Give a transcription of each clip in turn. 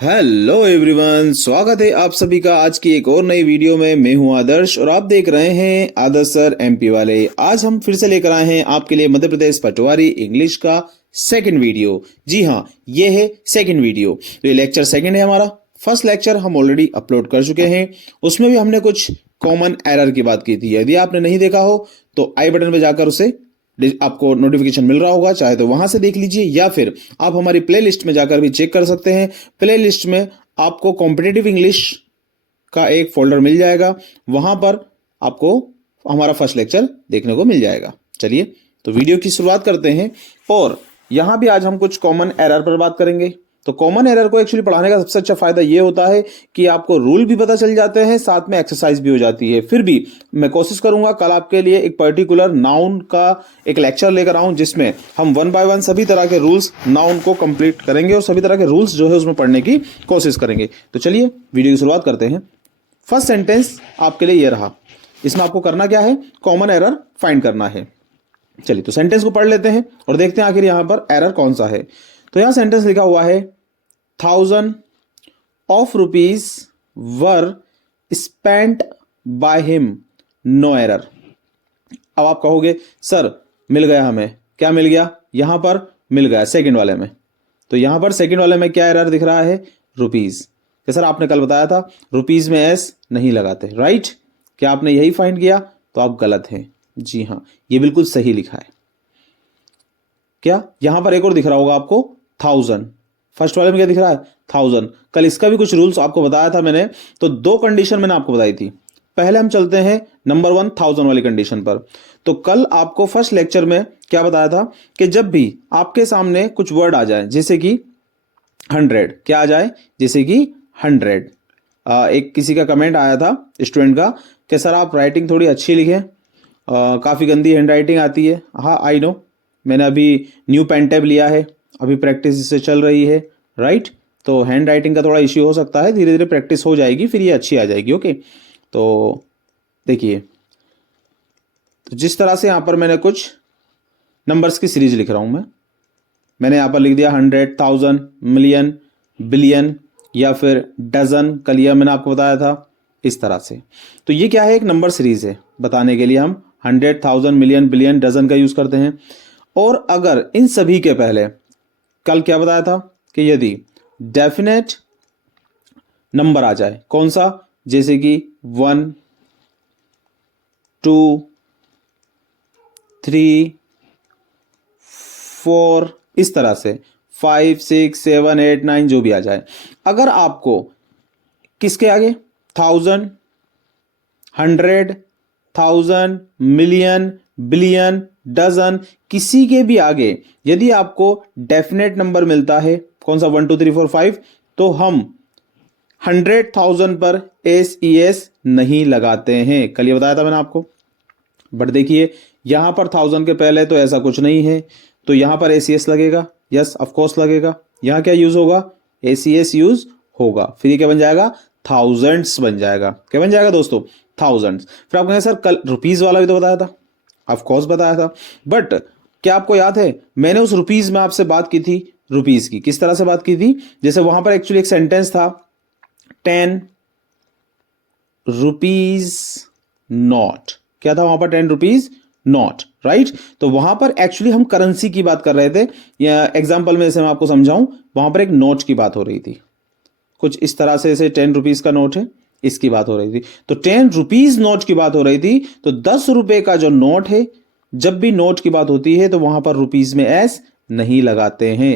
Hello everyone, स्वागत है आप सभी का आज की एक और नई वीडियो में। मैं हूं आदर्श और आप देख रहे हैं आदर्श सर एमपी वाले। आज हम फिर से लेकर आए हैं आपके लिए मध्य प्रदेश पटवारी इंग्लिश का सेकंड वीडियो। जी हां, ये है सेकंड वीडियो। तो ये लेक्चर सेकंड है हमारा। फर्स्ट लेक्चर हम ऑलरेडी अपलोड कर चुके हैं, उसमें भी हमने कुछ कॉमन एरर की बात की थी। यदि आपने नहीं देखा हो तो आई बटन पर जाकर उसे आपको नोटिफिकेशन मिल रहा होगा, चाहे तो वहां से देख लीजिए या फिर आप हमारी प्लेलिस्ट में जाकर भी चेक कर सकते हैं। प्लेलिस्ट में आपको कॉम्पिटिटिव इंग्लिश का एक फोल्डर मिल जाएगा, वहां पर आपको हमारा फर्स्ट लेक्चर देखने को मिल जाएगा। चलिए तो वीडियो की शुरुआत करते हैं और यहां भी आज हम कुछ कॉमन एरर पर बात करेंगे। तो कॉमन एरर को एक्चुअली पढ़ाने का सबसे अच्छा फायदा यह होता है कि आपको रूल भी पता चल जाते हैं, साथ में एक्सरसाइज भी हो जाती है। फिर भी मैं कोशिश करूंगा कल आपके लिए एक पर्टिकुलर नाउन का एक लेक्चर लेकर आऊं, जिसमें हम वन बाय वन सभी तरह के रूल्स नाउन को कंप्लीट करेंगे और सभी तरह के रूल्स जो है उसमें पढ़ने की कोशिश करेंगे। तो चलिए वीडियो की शुरुआत करते हैं। फर्स्ट सेंटेंस आपके लिए यह रहा। इसमें आपको करना क्या है, कॉमन एरर फाइंड करना है। चलिए तो सेंटेंस को पढ़ लेते हैं और देखते हैं आखिर यहां पर एरर कौन सा है। तो यहां सेंटेंस लिखा हुआ है 1000 of rupees were spent by him, no error। अब आप कहोगे सर मिल गया, हमें क्या मिल गया, यहां पर मिल गया सेकंड वाले में। तो यहां पर सेकंड वाले में क्या एरर दिख रहा है, रुपीज। कि सर आपने कल बताया था रुपीज में एस नहीं लगाते, राइट? क्या आपने यही फाइंड किया? तो आप गलत हैं। जी हां, ये बिल्कुल सही लिखा है। क्या यहां पर एक और दिख रहा होगा आपको 1000। फर्स्ट वाले में क्या दिख रहा है, 1000। कल इसका भी कुछ रूल्स आपको बताया था मैंने। तो दो कंडीशन मैंने आपको बताई थी। पहले हम चलते हैं नंबर 1 1000 वाली कंडीशन पर। तो कल आपको फर्स्ट लेक्चर में क्या बताया था कि जब भी आपके सामने कुछ वर्ड आ जाए, जैसे कि 100, क्या आ जाए, जैसे कि 100। एक किसी का कमेंट आया था स्टूडेंट का कि सर आप राइटिंग थोड़ी अच्छी लिखें, काफ़ी गंदी हैंड राइटिंग आती है। हाँ आई नो, मैंने अभी न्यू पेन टैब लिया है, अभी प्रैक्टिस इससे चल रही है, राइट? तो हैंड राइटिंग का थोड़ा इश्यू हो सकता है, धीरे धीरे प्रैक्टिस हो जाएगी, फिर ये अच्छी आ जाएगी। ओके, तो देखिए, तो जिस तरह से यहाँ पर मैंने कुछ नंबर्स की सीरीज लिख रहा हूँ मैंने यहाँ पर लिख दिया 100, 1000, मिलियन, बिलियन या फिर डजन। कल यह मैंने आपको बताया था इस तरह से। तो ये क्या है, एक नंबर सीरीज है। बताने के लिए हम 100, 1000, मिलियन, बिलियन, डजन का यूज करते हैं। और अगर इन सभी के पहले कल क्या बताया था कि यदि डेफिनेट नंबर आ जाए, कौन सा, जैसे कि 1, 2, 3, 4, इस तरह से 5, 6, 7, 8, 9 जो भी आ जाए। अगर आपको किसके आगे 1000, 100, 1000, मिलियन, बिलियन, डजन, किसी के भी आगे यदि आपको डेफिनेट नंबर मिलता है, कौन सा 1, 2, 3, 4, 5, तो हम 100,000 पर SES नहीं लगाते हैं। कल ये बताया था मैंने आपको। बट देखिए यहां पर 1000 के पहले तो ऐसा कुछ नहीं है, तो यहां पर SES लगेगा। यस ऑफ कोर्स लगेगा। यहां क्या यूज होगा, SES यूज होगा। फिर ये क्या बन जाएगा, थाउजेंड्स बन जाएगा। क्या बन जाएगा दोस्तों, थाउजेंड्स। फिर आप कहेंगे सर कल रुपीज वाला भी तो बताया था। ऑफ कोर्स बताया था, बट क्या आपको याद है मैंने उस रुपीज में आपसे बात की थी, रुपीज की किस तरह से बात की थी। जैसे वहां पर एक्चुअली एक सेंटेंस था 10 रुपीज नॉट। क्या था वहां पर, 10 रुपीज नॉट, राइट? तो वहां पर एक्चुअली हम करेंसी की बात कर रहे थे, या एग्जाम्पल में जैसे मैं आपको समझाऊं, वहां पर एक नोट की बात हो रही थी। कुछ इस तरह से, जैसे 10 रुपीज का नोट है, इसकी बात हो रही थी। तो 10 रुपीज नोट की बात हो रही थी। तो 10 रुपए का जो नोट है, जब भी नोट की बात होती है तो वहां पर रुपीज में एस नहीं लगाते हैं।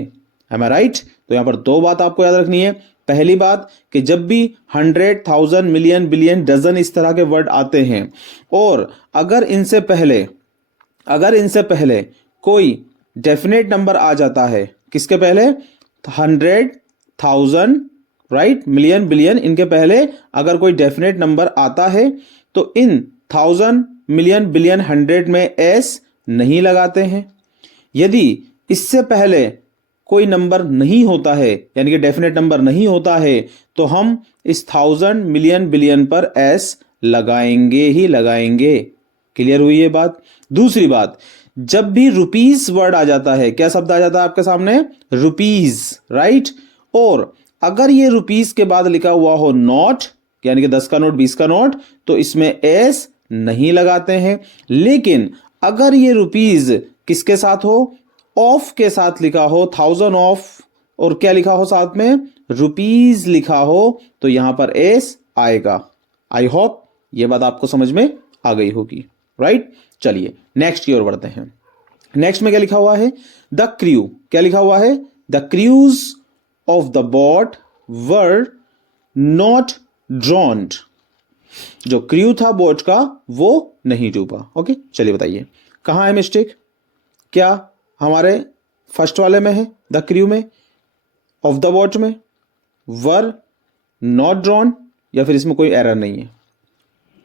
एम आई राइट? तो यहां पर दो बात आपको याद रखनी है। पहली बात कि जब भी 100, 1000, मिलियन, बिलियन, डजन इस तरह के वर्ड आते हैं और अगर इनसे पहले कोई डेफिनेट नंबर आ जाता है, किसके पहले, 100, 1000, राइट, मिलियन, बिलियन, इनके पहले अगर कोई डेफिनेट नंबर आता है तो इन 1000, मिलियन, बिलियन, 100 में एस नहीं लगाते हैं। यदि इससे पहले कोई नंबर नहीं होता है, यानी कि डेफिनेट नंबर नहीं होता है, तो हम इस 1000, मिलियन, बिलियन पर एस लगाएंगे ही लगाएंगे। क्लियर हुई ये बात? दूसरी बात, जब भी रुपीस वर्ड आ जाता है, क्या शब्द आ जाता है आपके सामने, रुपीस, राइट? और अगर ये रुपीस के बाद लिखा हुआ हो नोट, यानी कि 10 का नोट, 20 का नोट, तो इसमें एस नहीं लगाते हैं। लेकिन अगर ये रुपीस किसके साथ हो, ऑफ के साथ लिखा हो, 1000 ऑफ, और क्या लिखा हो साथ में, रुपीस लिखा हो, तो यहां पर एस आएगा। आई होप ये बात आपको समझ में आ गई होगी, राइट। चलिए नेक्स्ट की ओर बढ़ते हैं। नेक्स्ट में क्या लिखा हुआ है, द क्रू, क्या लिखा हुआ है, the cruise of the boat were not ड्रॉन्ड, जो क्रू था बोट का वो नहीं डूबा। ओके, चलिए बताइए कहां है मिस्टेक, क्या हमारे फर्स्ट वाले में है, द क्रू में, ऑफ द बोट में, वर नॉट ड्रॉन, या फिर इसमें कोई एरर नहीं है।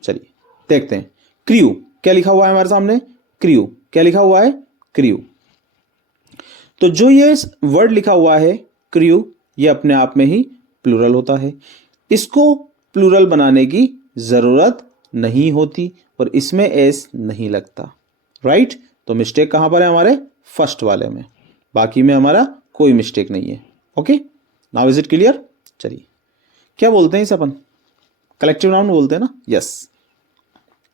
चलिए देखते हैं। क्रू क्या लिखा हुआ है हमारे सामने, क्रू क्या लिखा हुआ है, क्रू। तो जो ये वर्ड लिखा हुआ है क्रू, ये अपने आप में ही प्लूरल होता है, इसको प्लूरल बनाने की जरूरत नहीं होती और इसमें एस नहीं लगता, राइट। तो मिस्टेक कहां पर है, हमारे फर्स्ट वाले में, बाकी में हमारा कोई मिस्टेक नहीं है। Okay, now is it clear. चलिए क्या बोलते हैं इसे अपन, कलेक्टिव नाउन बोलते हैं ना, यस।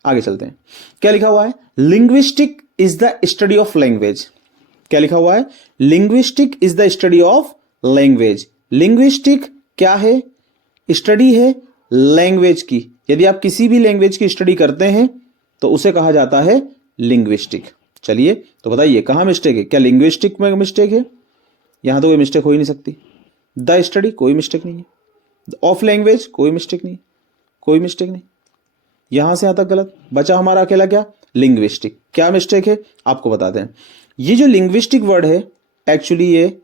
आगे चलते हैं। क्या लिखा हुआ है, linguistic is the study of language, क्या लिखा हुआ है, linguistic is the study of language. Linguistic क्या है, स्टडी है लैंग्वेज की। यदि आप किसी भी लैंग्वेज की स्टडी करते हैं तो उसे कहा जाता है लिंग्विस्टिक। चलिए तो बताइए कहां मिस्टेक है, क्या लिंग्विस्टिक में मिस्टेक है, यहां तो कोई मिस्टेक हो ही नहीं सकती। द स्टडी कोई मिस्टेक नहीं है, ऑफ लैंग्वेज कोई मिस्टेक नहीं, कोई मिस्टेक नहीं, यहां से यहां तक गलत बचा हमारा अकेला क्या, लिंग्विस्टिक। क्या मिस्टेक है आपको बताते हैं। ये जो लिंग्विस्टिक वर्ड है, एक्चुअली ये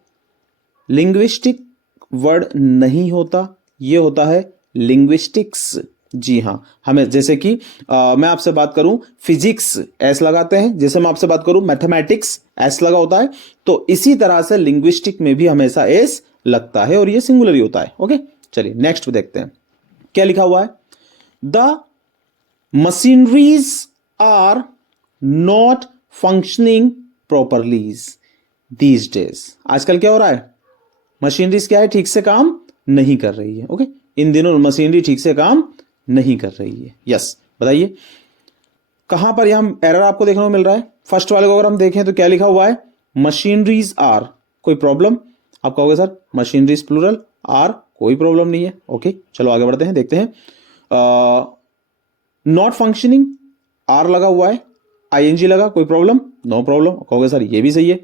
लिंग्विस्टिक वर्ड नहीं होता, ये होता है लिंग्विस्टिक्स। जी हां, हमें जैसे कि मैं आपसे बात करूं फिजिक्स एस लगाते हैं, जैसे मैं आपसे बात करूं मैथमेटिक्स एस लगा होता है, तो इसी तरह से लिंग्विस्टिक में भी हमेशा एस लगता है और ये सिंगुलर ही होता है। ओके, चलिए नेक्स्ट पे देखते हैं। क्या लिखा हुआ है, the machineries are not functioning properly these days. आजकल क्या हो रहा है, मशीनरीज क्या है, ठीक से काम नहीं कर रही है। ओके, इन दिनों मशीनरी ठीक से काम नहीं कर रही है। यस, बताइए कहां पर यहां एरर आपको देखने को मिल रहा है। फर्स्ट वाले को अगर हम देखें तो क्या लिखा हुआ है, मशीनरीज आर, कोई प्रॉब्लम, आप कहोगे सर मशीनरीज प्लूरल, आर कोई प्रॉब्लम नहीं है। ओके, चलो आगे बढ़ते हैं, देखते हैं। नॉट फंक्शनिंग, आर लगा हुआ है, आईएनजी लगा, कोई प्रॉब्लम, नो प्रॉब्लम, कहोगे सर ये भी सही है।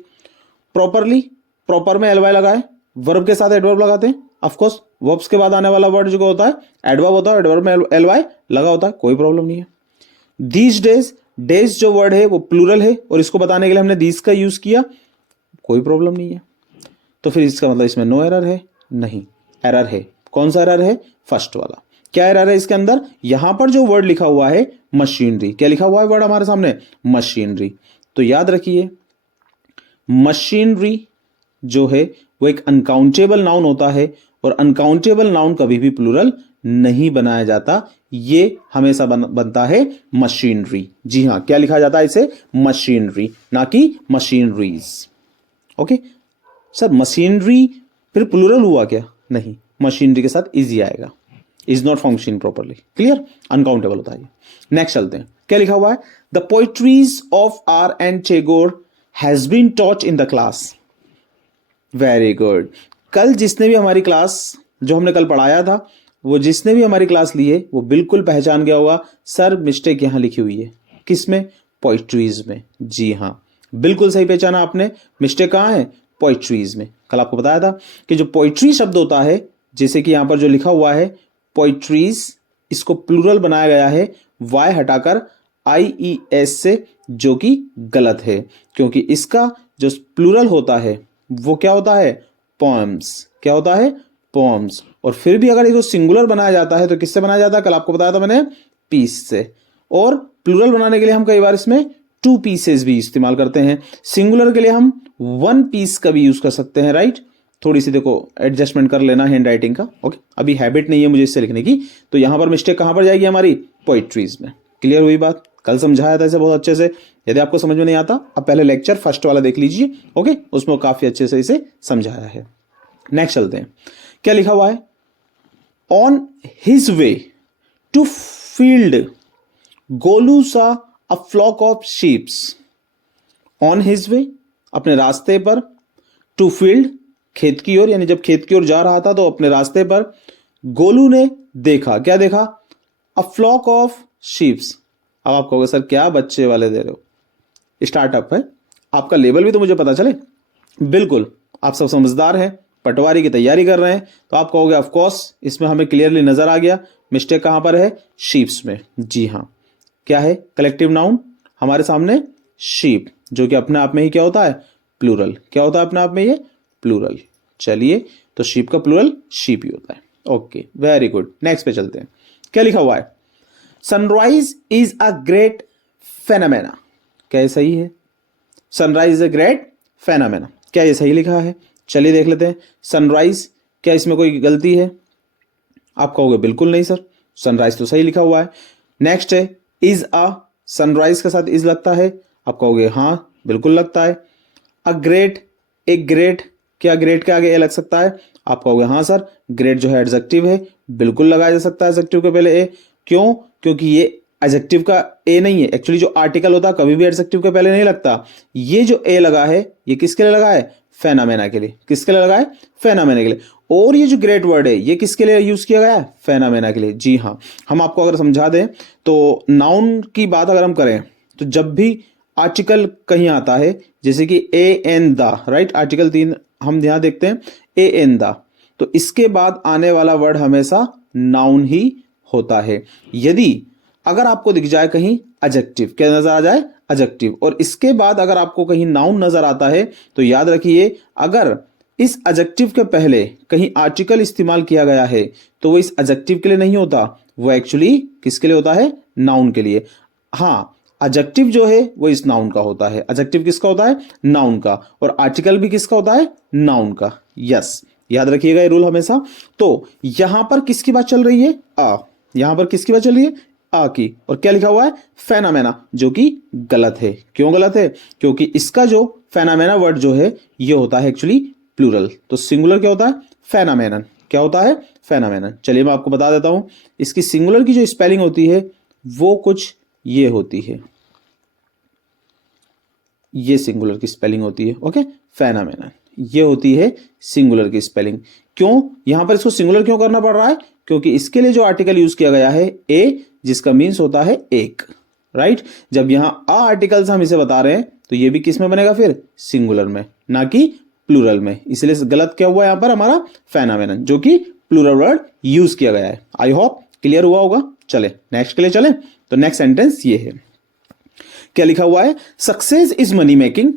प्रॉपरली, प्रॉपर में एलवाई लगा है, वर्ब के साथ एडवर्ब लगाते हैं, ऑफकोर्स वर्ब्स के बाद आने वाला वर्ड जो होता है एडवर्ब होता है, एडवर्ब में एलवाई लगा होता है, कोई प्रॉब्लम नहीं है। दीज डेज, डेज जो वर्ड है वो प्लूरल है और इसको बताने के लिए हमने दीज का यूज किया, कोई प्रॉब्लम नहीं है। तो फिर इसका मतलब इसमें नो एरर है, नहीं एरर है। कौन सा एरर है, फर्स्ट वाला। क्या एरर है इसके अंदर, यहां पर जो वर्ड लिखा हुआ है मशीनरी, क्या लिखा हुआ है वर्ड हमारे सामने, मशीनरी। तो याद रखिए मशीनरी जो है वो एक अनकाउंटेबल नाउन होता है और अनकाउंटेबल नाउन कभी भी प्लूरल नहीं बनाया जाता, ये हमेशा बनता है मशीनरी। जी हां, क्या लिखा जाता है इसे, मशीनरी, ना कि मशीनरीज। ओके सर, मशीनरी फिर प्लूरल हुआ क्या, नहीं, मशीनरी के साथ इजी आएगा, is not functioning properly, clear, uncountable होता है। नेक्स्ट चलते हैं। क्या लिखा हुआ है, the poetries of R N Tagore has been taught in the class. Very good. कल जिसने भी हमारी क्लास, जो हमने कल पढ़ाया था, वो जिसने भी हमारी क्लास ली है वो बिल्कुल पहचान गया होगा, सर मिस्टेक यहां लिखी हुई है, किसमें, पोइट्रीज में। जी हां, बिल्कुल सही पहचाना आपने, मिस्टेक कहां है, पोइट्रीज में। कल आपको बताया था कि जो पोइट्री शब्द होता है, जैसे कि यहां पर जो लिखा हुआ है पोइट्रीज, इसको प्लूरल बनाया गया है वाई हटाकर IES से, जो कि गलत है, क्योंकि इसका जो प्लूरल होता है वो क्या होता है, पोएम्स। क्या होता है, पोएम्स। और फिर भी अगर इसको सिंगुलर बनाया जाता है तो किससे बनाया जाता है, कल आपको बताया था मैंने, पीस से। और प्लूरल बनाने के लिए हम कई बार इसमें 2 पीसेस भी इस्तेमाल करते हैं, सिंगुलर के लिए हम 1 पीस का भी यूज कर सकते हैं, राइट। थोड़ी सी देखो एडजस्टमेंट कर लेना हैंड राइटिंग का। ओके, अभी हैबिट नहीं है मुझे इससे लिखने की, तो यहां पर मिस्टेक कहां पर जाएगी हमारी, पोइट्रीज में। क्लियर हुई बात, कल समझाया था इसे बहुत अच्छे से। यदि आपको समझ में नहीं आता, आप पहले लेक्चर फर्स्ट वाला देख लीजिए, ओके, उसमें काफी अच्छे से इसे समझाया है। नेक्स्ट चलते हैं। क्या लिखा हुआ है? On his way to field Golu saw a flock of sheeps. On his way, अपने रास्ते पर, टू फील्ड, खेत की ओर, यानी जब खेत की ओर जा रहा था तो अपने रास्ते पर गोलू ने देखा, क्या देखा? A flock of sheeps. अब आप कहोगे सर क्या बच्चे वाले दे रहे हो, स्टार्टअप है, आपका लेवल भी तो मुझे पता चले। बिल्कुल, आप सब समझदार हैं, पटवारी की तैयारी कर रहे हैं, तो आप कहोगे ऑफ कोर्स इसमें हमें क्लियरली नजर आ गया मिस्टेक कहां पर है, शीप्स में। जी हाँ, क्या है कलेक्टिव नाउन हमारे सामने? शीप, जो कि अपने आप में ही क्या होता है? प्लूरल। क्या होता है अपने आप में? ये प्लूरल। चलिए, तो शीप का प्लूरल शीप ही होता है। ओके, वेरी गुड, नेक्स्ट पे चलते हैं। क्या लिखा हुआ है? Sunrise is a great phenomena. क्या ये सही है? Sunrise is a great phenomena, क्या ये सही लिखा है? चलिए देख लेते हैं। सनराइज, क्या इसमें कोई गलती है? आप कहोगे बिल्कुल नहीं सर, सनराइज तो सही लिखा हुआ है। नेक्स्ट है इज अ, सनराइज के साथ इज लगता है, आप कहोगे हाँ बिल्कुल लगता है। अ ग्रेट, एक ग्रेट, क्या ग्रेट के आगे ए लग सकता है? आप कहोगे हाँ सर, ग्रेट जो है एडजेक्टिव है, बिल्कुल लगाया जा सकता है एडजेक्टिव के पहले ए। क्यों? क्योंकि ये एडजेक्टिव का ए नहीं है, एक्चुअली जो आर्टिकल होता है कभी भी एडजेक्टिव के पहले नहीं लगता। ये जो ए लगा है ये किसके लिए लगा है? फेनामेना के लिए। किसके लिए लगा है? फेनामेना के लिए। और ये जो ग्रेट वर्ड है ये किसके लिए यूज किया गया है? फेनामेना के लिए। जी हाँ, हम आपको अगर समझा दें तो नाउन की बात अगर हम करें तो जब भी आर्टिकल कहीं आता है, जैसे कि A N the, right, article 3 हम यहां देखते हैं, ए एन द, तो इसके बाद आने वाला वर्ड हमेशा नाउन ही होता है। यदि अगर आपको दिख जाए कहीं एडजेक्टिव, क्या नजर आ जाए? एडजेक्टिव, और इसके बाद अगर आपको कहीं नाउन नजर आता है तो याद रखिए, अगर इस एडजेक्टिव के पहले कहीं आर्टिकल इस्तेमाल किया गया है तो वो इस एडजेक्टिव के लिए नहीं होता, वो एक्चुअली किसके लिए होता है? नाउन के लिए। हाँ, एडजेक्टिव जो है वो इस नाउन का होता है। एडजेक्टिव किसका होता है? नाउन का। और आर्टिकल भी किसका होता है? नाउन का। यस, याद रखिएगा ये रूल हमेशा। तो यहां पर किसकी बात चल रही है? आ। यहां पर किसकी बात चल रही है? आ की। और क्या लिखा हुआ है? फेनामेना, जो कि गलत है। क्यों गलत है? क्योंकि इसका जो फेनामेना वर्ड जो है ये होता है एक्चुअली प्लूरल। तो सिंगुलर क्या होता है? फेनामेनन। क्या होता है? फेनामेनन। चलिए मैं आपको बता देता हूं, इसकी सिंगुलर की जो स्पेलिंग होती है वो कुछ ये होती है, ये सिंगुलर की स्पेलिंग होती है। ओके, फेनामेनन ये होती है सिंगुलर की स्पेलिंग। क्यों यहां पर इसको सिंगुलर क्यों करना पड़ रहा है? क्योंकि इसके लिए जो आर्टिकल यूज किया गया है ए, जिसका मीन्स होता है एक, राइट। जब यहां आ आर्टिकल्स हम इसे बता रहे हैं तो ये भी किस में बनेगा फिर? सिंगुलर में, ना कि प्लूरल में। इसलिए गलत क्या हुआ यहां पर हमारा? फेनामेनन, जो कि प्लूरल वर्ड यूज किया गया है। आई होप क्लियर हुआ होगा। चले नेक्स्ट के लिए चले। तो नेक्स्ट सेंटेंस ये है, क्या लिखा हुआ है? Success is money making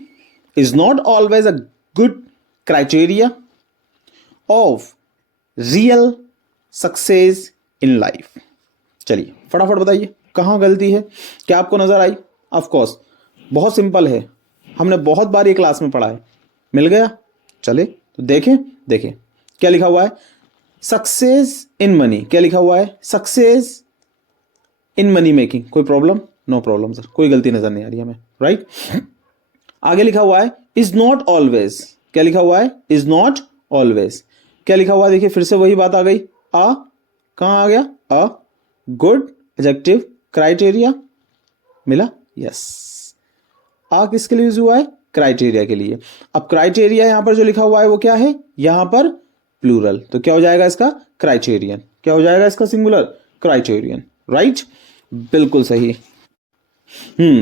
is not always a good criteria of real success in life. चलिए फटाफट बताइए कहां गलती है, क्या आपको नजर आई? ऑफ कोर्स बहुत सिंपल है, हमने बहुत बार ये क्लास में पढ़ा है। मिल गया? चले तो देखें। देखें क्या लिखा हुआ है? सक्सेस इन मनी, क्या लिखा हुआ है? Success in money making. कोई प्रॉब्लम? नो प्रॉब्लम सर, कोई गलती नजर नहीं आ रही हमें, राइट। आगे लिखा हुआ है इज नॉट ऑलवेज, क्या लिखा हुआ है? Is not always. क्या लिखा हुआ है? देखिए फिर से वही बात आ गई, आ कहां आ गया? अ गुड एडजेक्टिव क्राइटेरिया मिला। यस, आ किसके लिए यूज हुआ है? क्राइटेरिया के लिए। अब क्राइटेरिया यहां पर जो लिखा हुआ है वो क्या है? यहां पर प्लूरल, तो क्या हो जाएगा इसका? क्राइटेरियन। क्या हो जाएगा इसका? Singular, criterion, right. बिल्कुल सही।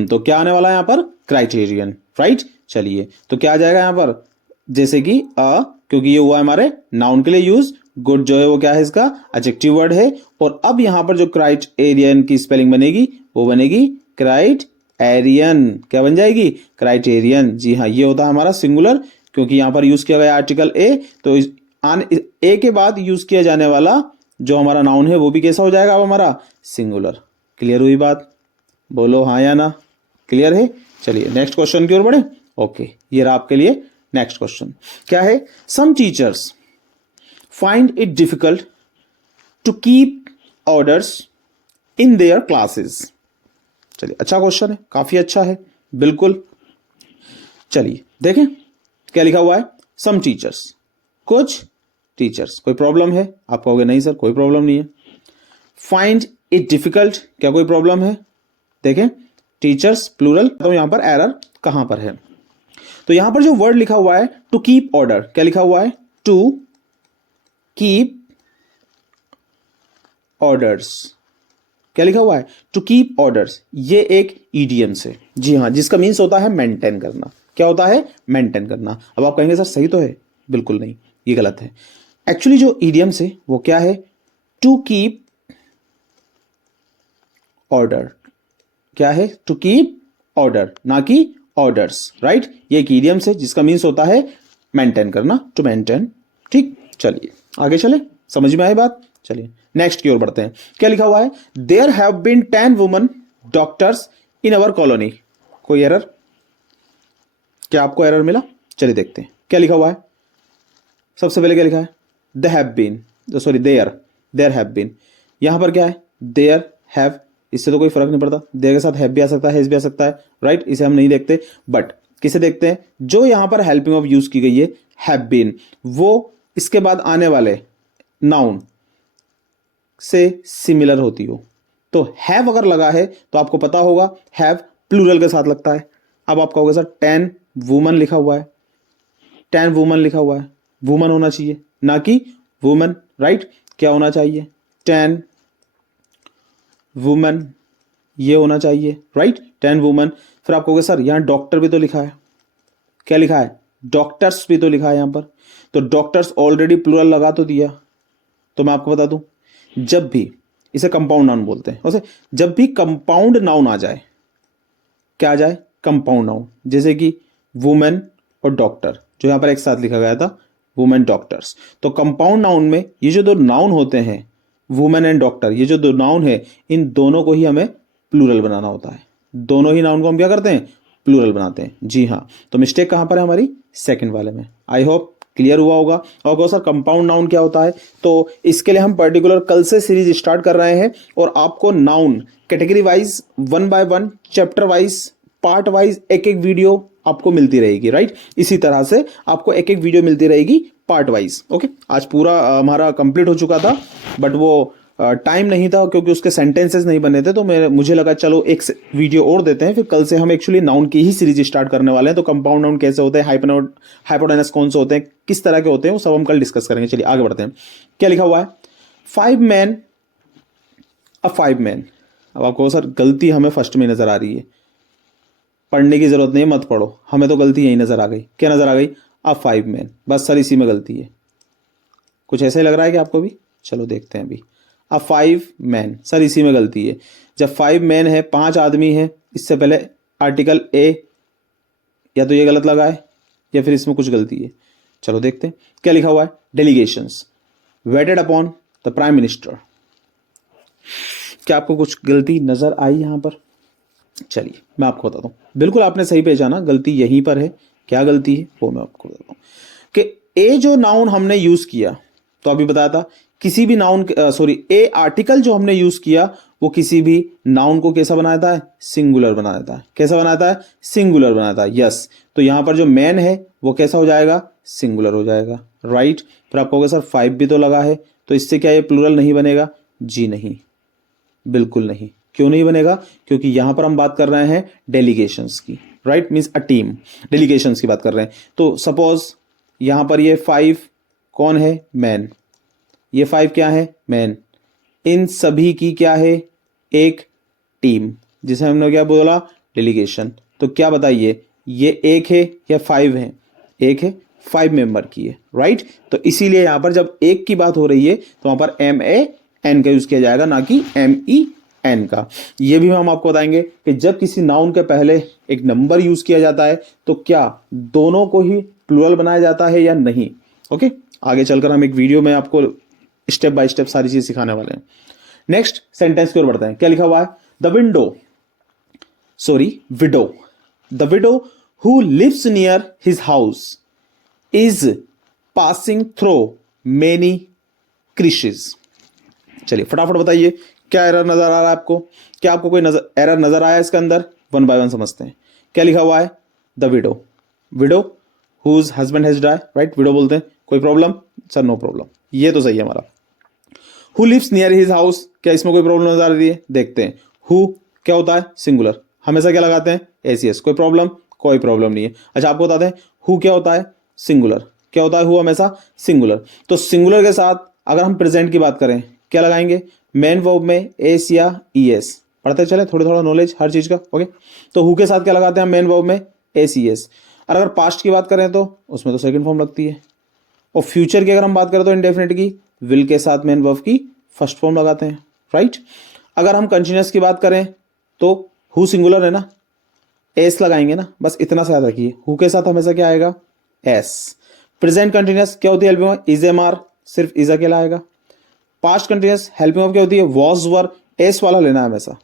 तो क्या आने वाला है यहां पर? Criterion, right. चलिए तो क्या आ जाएगा यहां पर? जैसे कि अ, क्योंकि ये हुआ हमारे नाउन के लिए यूज, गुड जो है वो क्या है? इसका एडजेक्टिव वर्ड है। और अब यहां पर जो क्राइटेरियन की स्पेलिंग बनेगी वो बनेगी क्राइट एरियन। क्या बन जाएगी? क्राइटेरियन। जी हाँ, ये होता है हमारा सिंगुलर, क्योंकि यहां पर यूज किया गया आर्टिकल ए, तो ए के बाद यूज किया जाने वाला जो हमारा नाउन है वो भी कैसा हो जाएगा? अब हमारा सिंगुलर। क्लियर हुई बात? बोलो हाँ या ना। क्लियर है? चलिए नेक्स्ट क्वेश्चन की ओर बढ़े। ओके, ये रहा आपके लिए नेक्स्ट क्वेश्चन। क्या है? Some teachers find it difficult to keep orders in their classes. चलिए अच्छा क्वेश्चन है, काफी अच्छा है, बिल्कुल। चलिए देखें क्या लिखा हुआ है? सम टीचर्स, कुछ टीचर्स। कोई प्रॉब्लम है? आप कहोगे नहीं सर कोई प्रॉब्लम नहीं है। फाइंड इट डिफिकल्ट, क्या कोई प्रॉब्लम है? देखें टीचर्स प्लूरल, तो यहां पर एरर कहां पर है? तो यहां पर जो वर्ड लिखा हुआ है टू कीप ऑर्डर, क्या लिखा हुआ है? टू कीप ऑर्डर्स, क्या लिखा हुआ है? To keep orders. ये एक ईडियम्स है, जी हाँ, जिसका मीन्स होता है मेंटेन करना। क्या होता है? मेंटेन करना। अब आप कहेंगे सर सही तो है, बिल्कुल नहीं, ये गलत है। एक्चुअली जो ईडियम्स है वो क्या है? टू कीप ऑर्डर, क्या है? टू कीप ऑर्डर, ना कि ऑर्डर्स, राइट। ये एक ईडियम्स है जिसका मीन्स होता है मेंटेन करना, टू मेंटेन। ठीक, चलिए आगे चले, समझ में आई बात? चलिए नेक्स्ट की ओर बढ़ते हैं। क्या लिखा हुआ है? There have been 10 women doctors in our colony. कोई एरर? क्या आपको एरर मिला? चलिए देखते हैं क्या लिखा हुआ है। सबसे पहले क्या लिखा है? They have been, sorry there have been. यहां पर क्या है? देयर हैव, इससे तो कोई फर्क नहीं पड़ता, देयर के साथ हैव भी आ सकता है, हैज भी आ सकता है, राइट। इसे हम नहीं देखते, बट किसे देखते हैं? जो यहां पर हेल्पिंग ऑफ यूज की गई है हैव बीन, वो इसके बाद आने वाले नाउन से सिमिलर होती हो। तो हैव अगर लगा है तो आपको पता होगा हैव प्लूरल के साथ लगता है। अब आप कहोगे सर 10 वुमन लिखा हुआ है, 10 वुमन लिखा हुआ है, वुमन होना चाहिए ना कि वुमन, राइट। क्या होना चाहिए? 10 वुमन, ये होना चाहिए, राइट, 10 वुमन। फिर आप कहोगे सर यहां डॉक्टर भी तो लिखा है, क्या लिखा है? डॉक्टर्स भी तो लिखा है यहां पर, तो डॉक्टर्स ऑलरेडी प्लूरल लगा तो दिया। तो मैं आपको बता दूं, जब भी इसे कंपाउंड नाउन बोलते हैं, वैसे जब भी कंपाउंड नाउन आ जाए, क्या आ जाए? कंपाउंड नाउन, जैसे कि वुमेन और डॉक्टर, जो यहां पर एक साथ लिखा गया था, वुमेन डॉक्टर्स। तो कंपाउंड नाउन में ये जो दो नाउन होते हैं, वुमेन एंड डॉक्टर, ये जो दो नाउन है, इन दोनों को ही हमें प्लूरल बनाना होता है। दोनों ही नाउन को हम क्या करते हैं? प्लूरल बनाते हैं, जी हाँ। तो मिस्टेक कहां पर है हमारी? सेकंड वाले में। आई होप क्लियर हुआ होगा। और सर कंपाउंड नाउन क्या होता है? तो इसके लिए हम पर्टिकुलर कल से सीरीज स्टार्ट कर रहे हैं, और आपको noun category wise, 1 by 1, chapter wise, part wise एक एक वीडियो आपको मिलती रहेगी, राइट। इसी तरह से आपको एक एक वीडियो मिलती रहेगी पार्ट वाइज। ओके, आज पूरा हमारा कंप्लीट हो चुका था, बट वो टाइम नहीं था क्योंकि उसके सेंटेंसेस नहीं बने थे, तो मुझे लगा चलो एक वीडियो और देते हैं। फिर कल से हम एक्चुअली नाउन की ही सीरीज स्टार्ट करने वाले हैं। तो कंपाउंड नाउन कैसे होते हैं, हाइपोटेनस कौन से होते हैं, किस तरह के होते हैं, वो सब हम कल डिस्कस करेंगे। चलिए आगे बढ़ते हैं। क्या लिखा हुआ है? 5 मैन अ 5 मैन। अब आपको सर गलती हमें फर्स्ट में नजर आ रही है, पढ़ने की जरूरत नहीं है, मत पढ़ो, हमें तो गलती यही नजर आ गई। क्या नजर आ गई? अ 5 मैन, बस सर इसी में गलती है। कुछ ऐसा ही लग रहा है कि आपको भी? चलो देखते हैं अभी। अ 5 मैन, सर इसी में गलती है। जब 5 मैन है, 5 आदमी है, इससे पहले आर्टिकल ए, या तो ये गलत लगा है या फिर इसमें कुछ गलती है। चलो देखते हैं क्या लिखा हुआ है। Delegations waited upon the prime minister. क्या आपको कुछ गलती नजर आई यहां पर? चलिए मैं आपको बताता हूं, बिल्कुल आपने सही पहचाना, गलती यहीं पर है। क्या गलती है वो मैं आपको बताता हूं कि ए जो नाउन हमने यूज किया, तो अभी बताया था, किसी भी नाउन, सॉरी, ए आर्टिकल जो हमने यूज किया वो किसी भी नाउन को कैसा बनाता है? सिंगुलर बनाता है। कैसा बनाता है? सिंगुलर बनाता है, यस। तो यहां पर जो मैन है वो कैसा हो जाएगा? सिंगुलर हो जाएगा, राइट। फिर आप कहोगे सर 5 भी तो लगा है, तो इससे क्या ये प्लूरल नहीं बनेगा? जी नहीं, बिल्कुल नहीं। क्यों नहीं बनेगा? क्योंकि यहां पर हम बात कर रहे हैं डेलीगेशंस की, right, means a team, delegations की बात कर रहे हैं। तो सपोज यहां पर ये 5 कौन है? मैन। ये 5 क्या है? मैन। इन सभी की क्या है? एक टीम, जिसे हमने क्या बोला? डेलीगेशन। तो क्या बताइए, ये एक है या 5 है? एक है, 5 मेंबर की है, राइट। तो इसीलिए यहां पर जब एक की बात हो रही है तो वहां पर MAN का यूज किया जाएगा, ना कि MEN का। ये भी हम आपको बताएंगे कि जब किसी नाउन के पहले एक नंबर यूज किया जाता है तो क्या दोनों को ही प्लूरल बनाया जाता है या नहीं। ओके, आगे चलकर हम एक वीडियो में आपको स्टेप बाय स्टेप सारी चीज सिखाने वाले हैं। नेक्स्ट सेंटेंस की ओर बढ़ते हैं। क्या लिखा हुआ है? The widow, the widow who lives near his house is passing through many crises. चलिए फटाफट बताइए क्या एरर नजर आ रहा है आपको? क्या आपको कोई एरर नजर आया इसके अंदर? 1 बाय 1 समझते हैं। क्या लिखा हुआ है? The widow, widow whose husband has died, right, widow बोलते हैं कोई प्रॉब्लम सर? नो प्रॉब्लम, ये तो सही है हमारा। Who lives near his house, क्या इसमें कोई प्रॉब्लम नजर आ रही है? देखते हैं। हु क्या होता है? सिंगुलर, हमेशा क्या लगाते हैं? एसीएस। कोई प्रॉब्लम? कोई प्रॉब्लम नहीं है। अच्छा आपको बताते हैं हु क्या होता है? सिंगुलर। क्या होता है हु? हमेशा सिंगुलर। तो सिंगुलर के साथ अगर हम प्रेजेंट की बात करें क्या लगाएंगे? मेन वर्ब में एस या ईएस। पढ़ते चले, थोड़ा थोड़ा नॉलेज हर चीज का। ओके, तो हु के साथ क्या लगाते हैं? मेन वर्ब में एस ईएस। और अगर पास्ट की बात करें तो उसमें तो सेकंड फॉर्म लगती है। और फ्यूचर की अगर हम बात करें तो इंडेफिनिट की विल के साथ मेन वर्ब की फर्स्ट फॉर्म लगाते हैं, राइट। अगर हम कंटिन्यूअस की बात करें तो हु सिंगुलर है ना, एस लगाएंगे ना, बस इतना सा याद रखिए। हु के साथ हमेशा क्या आएगा? एस। प्रेजेंट कंटिन्यूअस क्या होती है? Helping verb is am are, सिर्फ इज अकेला आएगा। पास्ट कंटिन्यूअस हेल्पिंग वर्ब क्या होती है? वॉज वर, एस वाला लेना है हमेशा,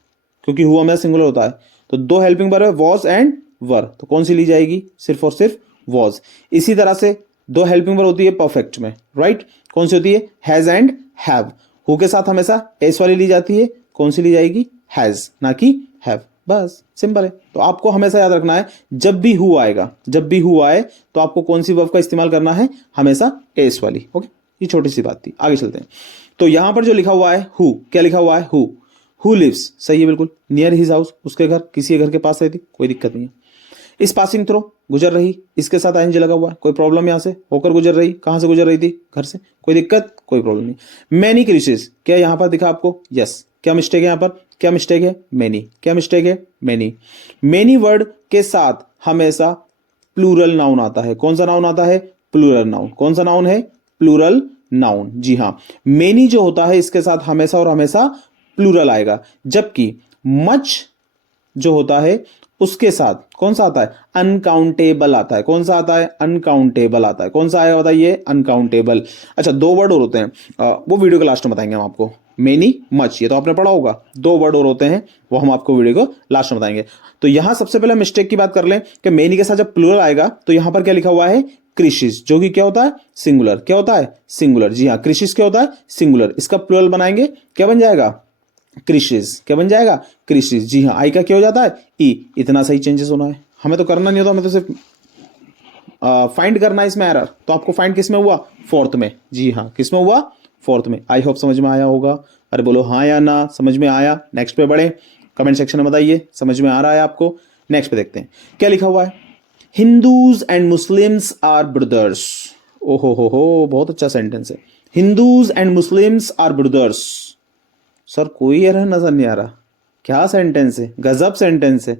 क्योंकि हु हमेशा सिंगुलर होता है। तो दो हेल्पिंग वर्ब है वॉज एंड वर, तो कौन सी ली जाएगी? सिर्फ और सिर्फ वॉज। इसी तरह से दो हेल्पिंग वर्ब होती है परफेक्ट में, राइट। कौन सी होती है? Has and have. हु के साथ हमेशा एस वाली ली जाती है, कौन सी ली जाएगी? हैज, ना कि हैव। बस सिंपल है। तो आपको हमेशा याद रखना है जब भी हु आएगा, जब भी हु आए तो आपको कौन सी वर्ब का इस्तेमाल करना है? हमेशा एस वाली। ओके, ये छोटी सी बात थी, आगे चलते हैं। तो यहां पर जो लिखा हुआ है हु, क्या लिखा हुआ है? हु। हु लिव्स, सही है बिल्कुल। नियर हिज हाउस, उसके घर, किसी घर के पास रहती, कोई दिक्कत नहीं है। इस पासिंग थ्रो, गुजर रही, इसके साथ आईएनजी लगा हुआ है, कोई प्रॉब्लम? यहां से होकर गुजर रही, कहां से गुजर रही थी? घर से, कोई दिक्कत? कोई प्रॉब्लम नहीं। मैनी क्रिशेस, क्या यहां पर दिखा आपको? यस। क्या मिस्टेक है यहां पर? क्या मिस्टेक है? मैनी। क्या मिस्टेक है? मैनी। मैनी वर्ड के साथ हमेशा प्लूरल नाउन आता है। कौन सा नाउन आता है? Plural noun. कौन सा नाउन है? Plural noun. जी हां, मेनी जो होता है इसके साथ हमेशा और हमेशा प्लूरल आएगा, जबकि मच जो होता है उसके साथ कौन सा आता है? अनकाउंटेबल आता है। कौन सा आता है? अनकाउंटेबल आता है। कौन सा आएगा बताइए? अनकाउंटेबल। अच्छा, दो वर्ड और होते हैं, वो वीडियो के लास्ट में बताएंगे हम आपको। मेनी, मच, ये तो आपने पढ़ा होगा। दो वर्ड और होते हैं, वो हम आपको वीडियो को लास्ट में बताएंगे। तो यहां सबसे पहले मिस्टेक की बात कर लें कि मेनी के साथ जब प्लूरल आएगा तो यहां पर क्या लिखा हुआ है? क्रिशिस, जो कि क्या होता है? सिंगुलर। क्या होता है? सिंगुलर। जी हाँ, क्रिशिस क्या होता है? सिंगुलर। इसका प्लूरल बनाएंगे, क्या बन जाएगा? क्रिशेस। क्या बन जाएगा? क्रिशेस। जी हाँ, आई का क्या हो जाता है? ई। इतना सही चेंजेस होना है, हमें तो करना नहीं होता, हमें तो सिर्फ फाइंड करना है इसमें एरर। तो आपको फाइंड किस में हुआ? फोर्थ में। जी हाँ, किस में हुआ? फोर्थ में। आई होप समझ में आया होगा। अरे बोलो हाँ या ना, समझ में आया? नेक्स्ट पे बढ़े, कमेंट सेक्शन में बताइए समझ में आ रहा है आपको। नेक्स्ट पे देखते हैं क्या लिखा हुआ है। Hindus and Muslims are brothers. ओहो हो, बहुत अच्छा सेंटेंस है। Hindus and Muslims are brothers. Sir कोई एरर नजर नहीं आ रहा, क्या सेंटेंस है, गजब सेंटेंस है।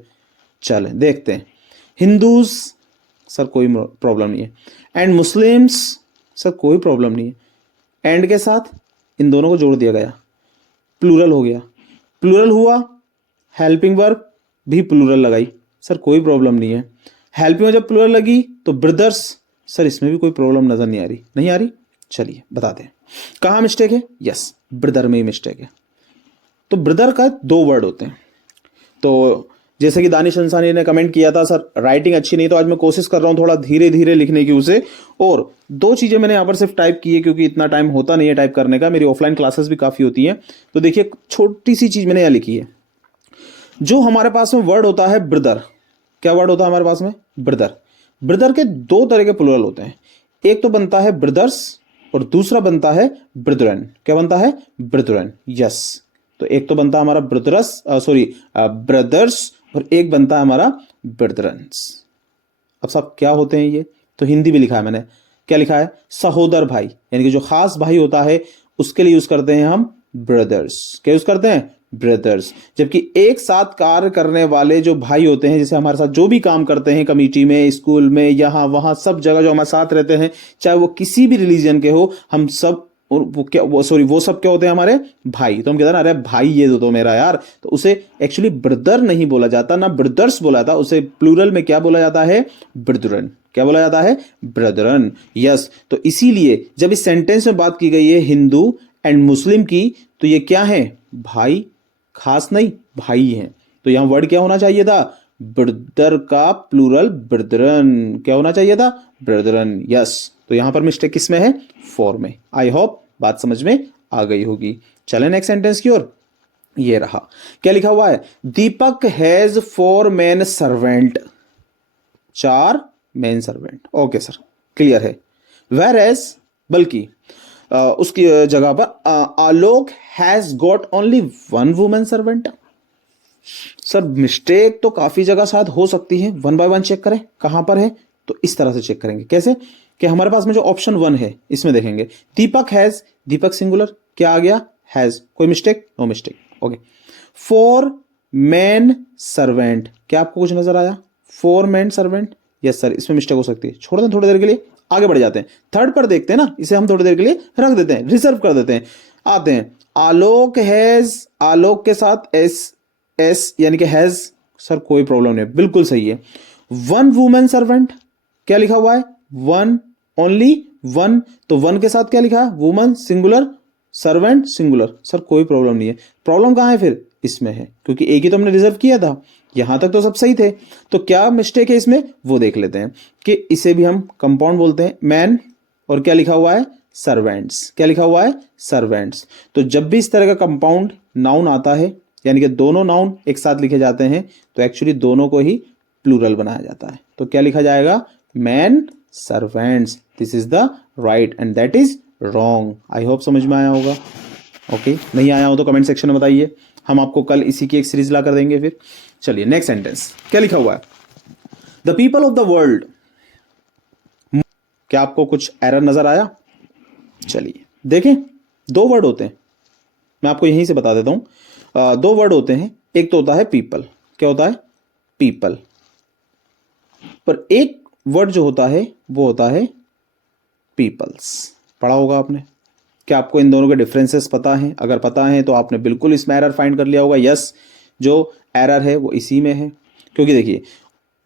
चले देखते हैं। हिंदूज, सर कोई प्रॉब्लम नहीं है। एंड मुस्लिम्स, सर कोई प्रॉब्लम नहीं है। एंड के साथ इन दोनों को जोड़ दिया गया, प्लूरल हो गया। प्लूरल हुआ, हेल्पिंग वर्ब भी प्लूरल लगाई, सर कोई प्रॉब्लम नहीं है। हेल्पिंग वर्ब जब प्लूरल लगी तो ब्रदर्स, सर इसमें भी कोई प्रॉब्लम नजर नहीं आ रही, नहीं आ रही। चलिए बताते हैं कहां मिस्टेक है। यस, ब्रदर में ही मिस्टेक है। तो ब्रदर का दो वर्ड होते हैं। तो जैसे कि दानिश अंसारी ने कमेंट किया था, सर राइटिंग अच्छी नहीं, तो आज मैं कोशिश कर रहा हूं थोड़ा धीरे धीरे लिखने की उसे। और दो चीजें मैंने यहां पर सिर्फ टाइप की है, क्योंकि इतना टाइम होता नहीं है टाइप करने का, मेरी ऑफलाइन क्लासेस भी काफी होती हैं। तो देखिए छोटी सी चीज मैंने यहां लिखी है। जो हमारे पास में वर्ड होता है ब्रदर, क्या वर्ड होता है हमारे पास में? ब्रदर। ब्रदर के दो तरह के प्लूरल होते हैं, एक तो बनता है ब्रदर्स और दूसरा बनता है ब्रदरन। क्या बनता है? ब्रदरन। यस, तो एक तो बनता है हमारा ब्रदर्स और एक बनता है हमारा ब्रदरन्स। अब सब क्या होते हैं ये? तो हिंदी में लिखा है मैंने, क्या लिखा है? सहोदर भाई, यानी कि जो खास भाई होता है उसके लिए यूज करते हैं हम ब्रदर्स। क्या यूज करते हैं? ब्रदर्स। जबकि एक साथ कार्य करने वाले जो भाई होते हैं, जैसे हमारे साथ जो भी काम करते हैं कमेटी में, स्कूल में, यहाँ वहां सब जगह जो हमारे साथ रहते हैं, चाहे वो किसी भी रिलीजन के हो, हम सब वो सब क्या होते हैं? हमारे भाई। तो हम कहते हैं ना, अरे भाई ये तो मेरा यार, तो उसे एक्चुअली ब्रदर नहीं बोला जाता, ना ब्रदर्स बोला जाता, उसे प्लूरल में क्या बोला जाता है? ब्रदरन। क्या बोला जाता है? ब्रदरन। यस, तो इसीलिए जब इस सेंटेंस में बात की गई है हिंदू एंड मुस्लिम की, तो ये क्या है? भाई, खास नहीं, भाई हैं। तो यहां वर्ड क्या होना चाहिए था? ब्रदर का प्लूरल ब्रदरन। क्या होना चाहिए था? ब्रदरन। यस, तो यहां पर मिस्टेक किसमें है? फॉर में। आई होप बात समझ में आ गई होगी। चलें नेक्स्ट सेंटेंस की ओर। ये रहा, क्या लिखा हुआ है? Deepak has 4 men servant. 4 men servant. Okay sir, clear है। वेर एज बल्कि उसकी जगह पर Alok has got only one women servant. Sir mistake तो काफी जगह शायद हो सकती है, वन बाय वन चेक करें कहां पर है। तो इस तरह से चेक करेंगे, कैसे कि हमारे पास में जो ऑप्शन 1 है इसमें देखेंगे दीपक हैज, दीपक सिंगुलर, क्या आ गया हैज, कोई mistake, no mistake, okay. 4 man servant, क्या आपको कुछ नजर आया 4 मैन सर्वेंट, यस सर इसमें मिस्टेक हो सकती है, छोड़ दें थोड़ी देर के लिए, आगे बढ़ जाते हैं। थर्ड पर देखते हैं ना, इसे हम थोड़ी देर के लिए रख देते हैं, रिजर्व कर देते हैं। आते हैं आलोक हैज, आलोक के साथ एस यानी कि हैज, सर कोई प्रॉब्लम नहीं, बिल्कुल सही है। 1 वुमेन सर्वेंट, क्या लिखा हुआ है 1, ओनली 1, तो 1 के साथ क्या लिखा है woman singular, servant singular, sir कोई प्रॉब्लम नहीं है। प्रॉब्लम कहां है फिर, इसमें है, क्योंकि एक ही तो हमने रिजर्व किया था, यहां तक तो सब सही थे। तो क्या मिस्टेक है इसमें वो देख लेते हैं कि इसे भी हम कंपाउंड बोलते हैं, मैन और क्या लिखा हुआ है सर्वेंट्स, क्या लिखा हुआ है सर्वेंट्स। तो जब भी इस तरह का कंपाउंड नाउन आता है यानी कि दोनों नाउन एक साथ लिखे जाते हैं तो एक्चुअली दोनों को ही प्लूरल बनाया जाता है। तो क्या लिखा जाएगा man servants, this is the right and that is wrong. I hope समझ में आया होगा। ओके नहीं आया हो तो कमेंट सेक्शन में बताइए, हम आपको कल इसी की एक सीरीज ला कर देंगे फिर। चलिए नेक्स्ट सेंटेंस क्या लिखा हुआ है, the people of the world, क्या आपको कुछ एरर नजर आया। चलिए देखें, 2 वर्ड होते हैं, मैं आपको यहीं से बता देता हूं। 2 वर्ड होते हैं, एक तो होता है पीपल, क्या होता है पीपल, पर एक वर्ड जो होता है वो होता है पीपल्स। पढ़ा होगा आपने, क्या आपको इन दोनों के डिफरेंसेस पता हैं? अगर पता है तो आपने बिल्कुल इसमें एरर फाइंड कर लिया होगा। यस, जो एरर है वो इसी में है, क्योंकि देखिए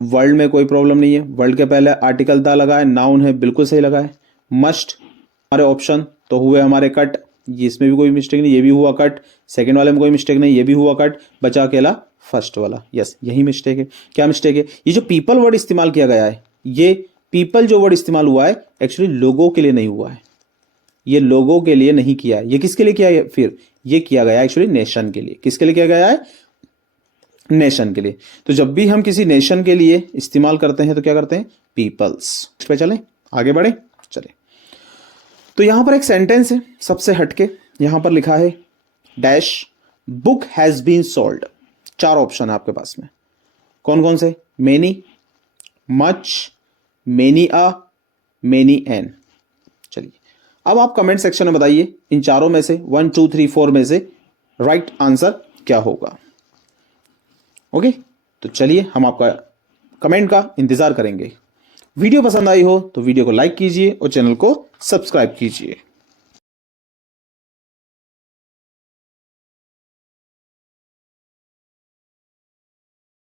वर्ल्ड में कोई प्रॉब्लम नहीं है, वर्ल्ड के पहले आर्टिकल दा लगा है, नाउन है, बिल्कुल सही लगा है। मस्ट हमारे ऑप्शन तो हुए हमारे कट, इसमें भी कोई मिस्टेक नहीं, ये भी हुआ कट, सेकंड वाले में कोई मिस्टेक नहीं, ये भी हुआ कट, बचा अकेला फर्स्ट वाला। यस यही मिस्टेक है। क्या मिस्टेक है, ये जो पीपल वर्ड इस्तेमाल किया गया है, ये पीपल जो वर्ड इस्तेमाल हुआ है एक्चुअली लोगों के लिए नहीं हुआ है, ये लोगों के लिए नहीं किया है, ये किसके लिए किया है फिर, ये किया गया एक्चुअली नेशन के लिए। किसके लिए किया गया है, नेशन के लिए। तो जब भी हम किसी नेशन के लिए इस्तेमाल करते हैं तो क्या करते हैं पीपल्स पे। चलें आगे बढ़े, चले। तो यहां पर एक सेंटेंस है सबसे हटके, यहां पर लिखा है dash book has been sold. 4 option है आपके पास में, कौन कौन से, many, much, many a, many an. चलिए अब आप कमेंट सेक्शन में बताइए इन चारों में से 1 2 3 4 में से राइट आंसर क्या होगा। ओके तो चलिए हम आपका कमेंट का इंतजार करेंगे। वीडियो पसंद आई हो तो वीडियो को लाइक कीजिए और चैनल को सब्सक्राइब कीजिए।